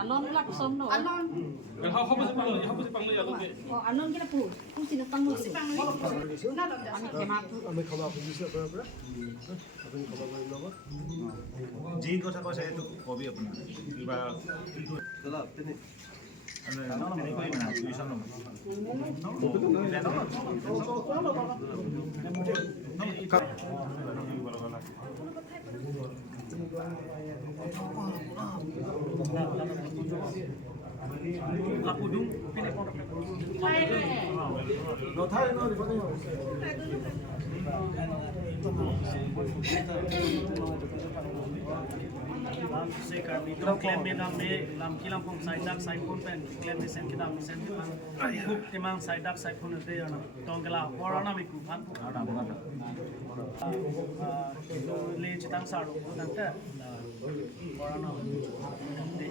Alon lah kusong no. Alon. How was it pangli alon? Oh alon kita pu. Pu sino pang mo. Ami kemak. আমি খাবার খুঁজিছে আপোনাৰ পৰা আপুনি খাবৰ কৰি ল'ব যি কথা কৈছে সেইটো কবি আপোনাৰ কিবা দাদা তেনে তেনেকৈ মানে টিউশ্যন Lapudung pilih pondok. নথাই ন Lam se karbi to claim me dam me lam kilam pom side dak side pon pen claim me sen kidam sen kidam kup timang side dak side pon de yana tongkala orana me ku phan ku ada bana to le chitang saro ko dan ta orana de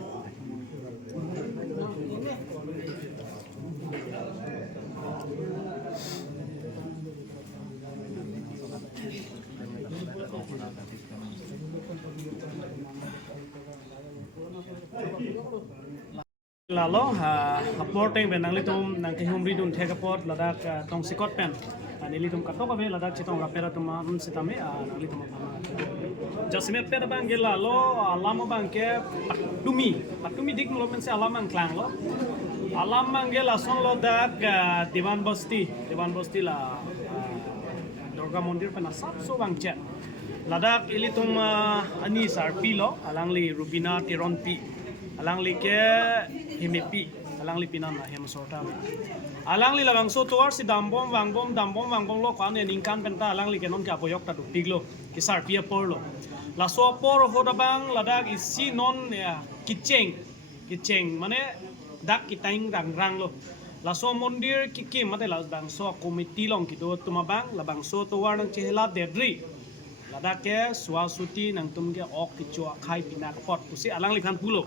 Lalo porteng benang litum nang kihumri dun thega pot ladak tong sikot pen ani litum katok ave ladak chitong rapera tuma sitame nang litum jasime pera bangge lalo alama bangke patumi dik development se alama klang lo alam bangge la son lo dak diwan bosti la Durga Mondir pen asap so bangche ladak ilitum ani sarpi lo alangli Rubina Tiron pi alangli ke himepi alangli pinan na hem sorta alangli labang so towards si dambom wangbom lo kan ne ningkan penta alangli ke non ka boyok ta piglo ki sarpia porlo la so por hodabang ladak isi non kicheng mane dak kitaing rang lo la so mondir kikim mate la bang so committee long ki do tumabang labang so towar nang chehla dedri ladak ke suasuti nang tumge ok kichwa khai pinak pot kusi alangli khan pulo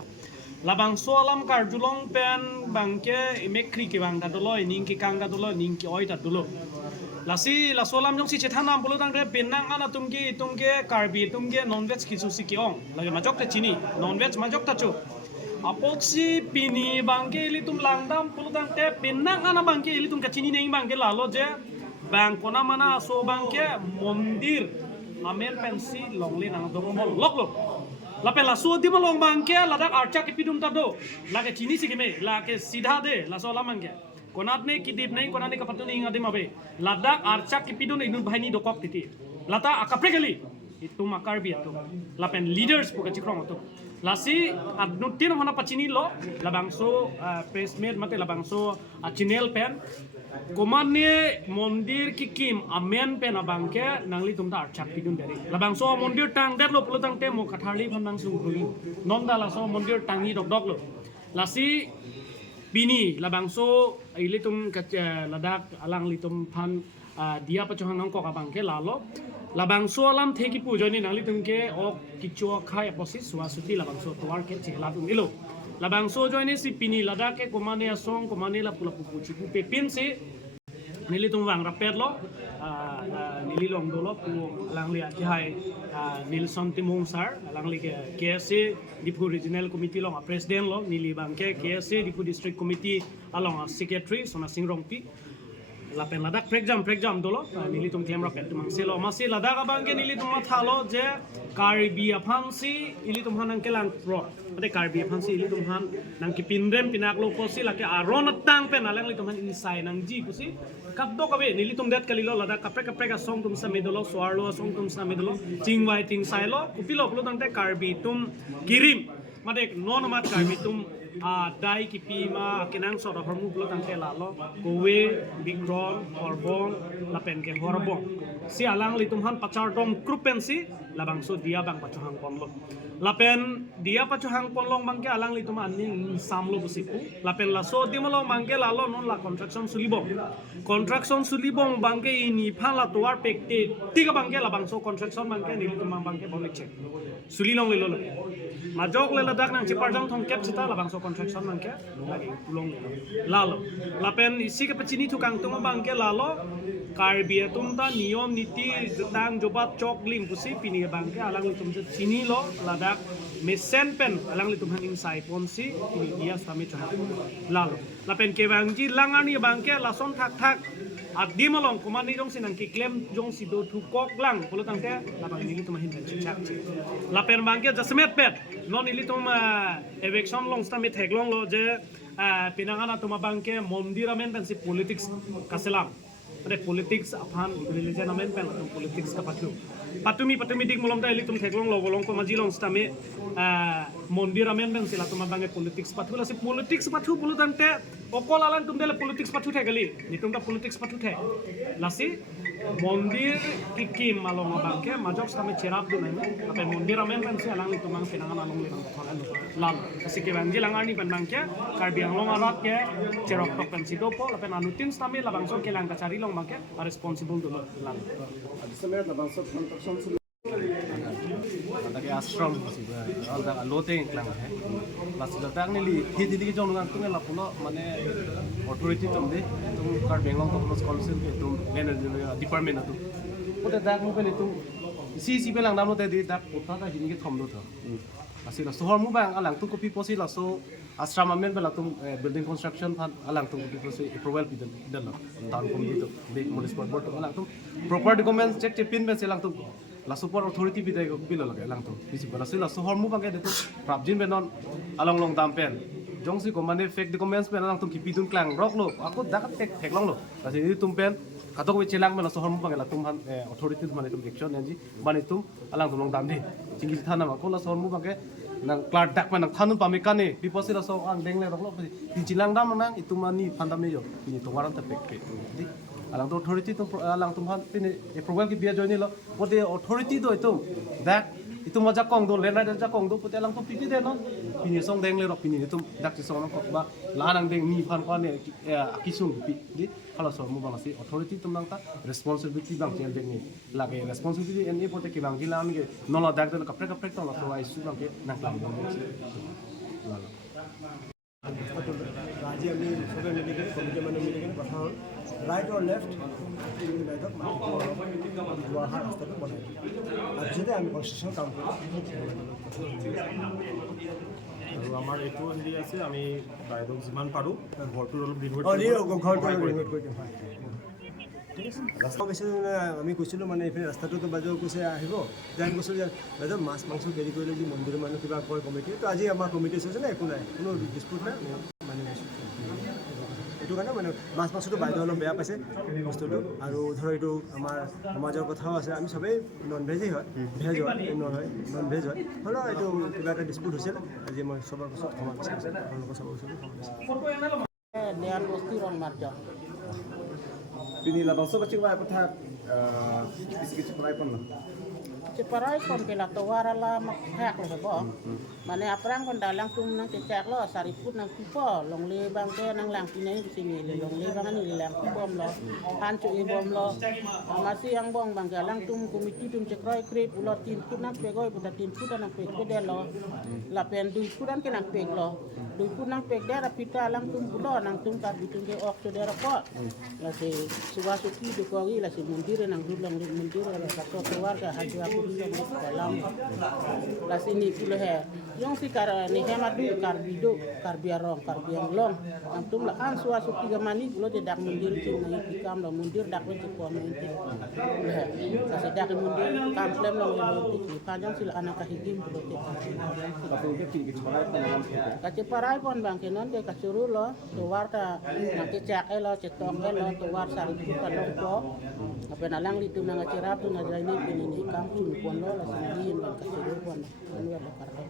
labang so alam karjulong pen bangke imekri ki bang dadolo ning ki kang dadolo ning ki oi dadolo lasi la so alam jong si chethana bolo dang re penang ana tumge karbi tumge non veg ki susi ki ong lagi majok ta chini non veg majok ta chu apoksi pini bangke litum langdam bolo dang te penang ana bangke litum ka chini nei bangke lalo je bang kona mana so bangke mondir amen pensi longli nang dongol loklo la pela so di malong bangke ladak archa ke pidum tado la ke chini sikime la ke sidha de la so lamangke konat me kidip nei konat ne kapatun inga de mabe ladak archa ke pidun inun bhaini dokok titi lata akapregeli itu makar bi itu la pen leaders puka chikrong to lasi adnutin hona pachini lo labangso pressmate mate labangso chinel pen komane mondir kikim amen pen abangke nangli tumta archak pidun dari labangso mondir tang det lo pulutang te mo katharli phamang sungkrui nonda la so mondir tangi dok lo lasi bini labangso ilitum ladak alang litum phan dia pachohang nang ko abangke lalo labangso alam theki pujoni nangli tumke ok kichwa khai aposi suasuti labangso towar ke chela dum ilo labangso joine si pini ladak ke komane asong komane la pula pupuchi pe pin si nili tum wang rapet lo nili long dolo pu langli a hai Nilson Timong sar langli ke KSC Dipu Regional Committee long president lo nili bangke KSC Dipu District Committee along a secretary sona singrong pi lapen ladak pregjam dolo nili tum claim rapet tumang selo masi ladak abangke nili tum mathalo je karbi aphansi ili tum hanang kelang pro ade karbi aphansi ili tum han nang ki pinrem pinak lo kosi lake aron tang pen alang li tum han insai nang ji kusi kaddo kabe nili tum det kalilo ladak kapre ka song tum sa medolo swarlo song tum sa medolo tingwai ting sai lo kupilo lo tang te karbi tum kirim madek non mat karbi tum dai ki pima kinang so hormu blo tang te la lo kowe bigron horbong lapen ke horbong si alang li tum han pachar dom krupen si labang so dia bang pachuhang ponlo lapen dia pachuhang ponlong bangke alang li tum aning samlo busipu lapen la so di molong bangke lalo non la construction sulibong bangke ini phala tuar pekte tiga bangke labang so construction bangke ni tum bangke bolik check sulilong le lo majok le ladak nang ciparjang thong kep cita labang so construction bangke lagi ulong lalo lapen isi ke pecini tukang tung bangke lalo Karbi tumta niyom niti tang jobat chok ling pusi pini bangke alang litum sini lo ladak mesen pen alang litum haning sai ponsi pini dia sami chaha lalo lapen ke bangji langani bangke lason thak thak adi malong kumani jong sinang ki claim jong sido thu kok lang polo tangke labang ini litum hin ben chak lapen bangke jasmet pet non ini litum eviction long sta mit heglong lo je pinangana tuma bangke mondiramen pen si politics kaselam ada politics apaan religion amen pen atau politics kapatu patumi dik mulom ta elitum theklong lo bolong ko majilong stame mondir amen pen sila tuma bange politics patu la si politics patu bulutan te okol alan tum dele politics patu the gali nitum ta politics patu the lasi mondir kikim malong bangke majok stame cerap du nai ape mondir amen pen si alang tumang pinangan along li bang kholan lal kasi ke bangi langani pen bangke karbiang long arat ke cerok tok pen sidopo ape anutin stame la bangso ke lang kacari long bangke responsible dulu lal Sebenarnya labang so konstruksi sulu. Tadi ashram sih, ada lote yang है, lalu datang nih li, hidi di jauh ngang tunggu lapulo, mana authority tuh deh, tuh kar benglong tuh plus council ke tuh manager department tuh, udah datang mungkin itu, si belang dalam lote di dak kota dah hini ke thom tuh, lalu sohor mu bang alang tuh kopi posi lalu ashram amen belang tuh building construction pan alang tuh kopi posi approval pidal dalam tahun komite tuh, di municipal board tuh alang tuh proper documents check pin ben selang tuh la support authority bidai ko bilo lage lang to bisi bala sila so hormu bangke de to prabjin benon along long dampen jongsi ko mane fake documents pen lang to kipidun klang rok lo aku dakat tek long lo kasi ini tumpen katok we chelang mena so hormu bangke la tumhan authority mane tum action enji mane tum alang to long damdi cingil thana ma ko la so hormu bangke nang klar dak man nang thanun pamikane piposi la so ang dengle rok lo di jilang dam nang itu mani pandam ne yo ini to waran ta pek di alang to authority to alang tumhan pini program ki biya joini lo pote authority do itu dak itu maja kong do lena da kong do pote alang to piti de no pini song deng le ro pini itu dak si song ko ba lanang deng ni phan ko ne akisung pi di kalau so mu bang si authority tum nang ta responsibility bang chen deng ni lage responsibility en ni pote ki bang ki lam ge no lo dak de kapre to la so ai su bang ke nang klang do আজি আমি সবে মিলি কিনে কমিটি মানে মিলি কিনে কথা হ'ল right or left method যোৱা ৰাস্তাটো বনাই আৰু যদি আমি কনষ্ট্ৰাকশ্যন কাম কৰোঁ আৰু আমাৰ এইটো হেৰি আছে আমি বাইদেউক যিমান পাৰোঁ ঘৰটোৰ অলপ ৰিনোভেট কৰি দিম ৰাস্তা কৈছে আমি কৈছিলোঁ মানে এইফালে ৰাস্তাটোতো বাইদেউ কৈছে আহিব যেন কৈছিলোঁ যে বাইদেউ মাছ মাংস দেৰি কৰিলে যদি মন্দিৰৰ মানুহ কিবা কয় কমিটি তো আজি আমাৰ কমিটি আছে যে একো নাই কোনো ডিছপুট নাই মানে এইটো কাৰণে মানে মাছ মাংসটো বাইদেউ অলপ বেয়া পাইছে বস্তুটো আৰু ধৰ এইটো আমাৰ সমাজৰ কথাও আছে আমি চবেই নন ভেজেই হয় ভেজ হয় নন ভেজ হয় হ'লেও এইটো কিবা এটা ডিছপুট হৈছিল আজি মই চবৰ ওচৰত ক্ষমা বিচাৰিছোঁ আপোনালোকৰ চবৰ ওচৰত ক্ষমা বিচাৰিছোঁ Pini labang so kecil apa tak kisi perai pun lah. Ceparai kon kela tawara la makhak le bo mane aprang kon dalang tum nang cecak lo sariput nang pipo long le bang ke nang lang pinai di sini le long le bang ni lang bom lo hancu e bom lo masih yang bong bang ke lang tum komiti tum cekrai krep ulo tin put nang pegoi puta tin put nang peg de lo la pen du putan ke nang peg lo du put nang peg de rapita lang tum pulo nang tum ka bitung ke ok to de rapot la se suwasuki de ko la se mundir nang du lang mundir la ka to war ka haju aku dalam la sini pula he yang si kar ni hemadu kar bido kar biarong kar bianglong antum la an suasu tiga mani bulo de dak mundir tin na ikam la mundir dak we ko men tin la se dak mundir kam flem lo ti panjang sil anak kahigim bulo te Tapi udah pini kecil perai pun dalam ka ce parai pon bang ke non de ka suru lo to warta na ke cak elo ce tong elo to war sari ka lo ko apa nalang li tu na cerap tu na jaini pini ni kam tu pon lo la sini bang ka suru pon an wer la karlo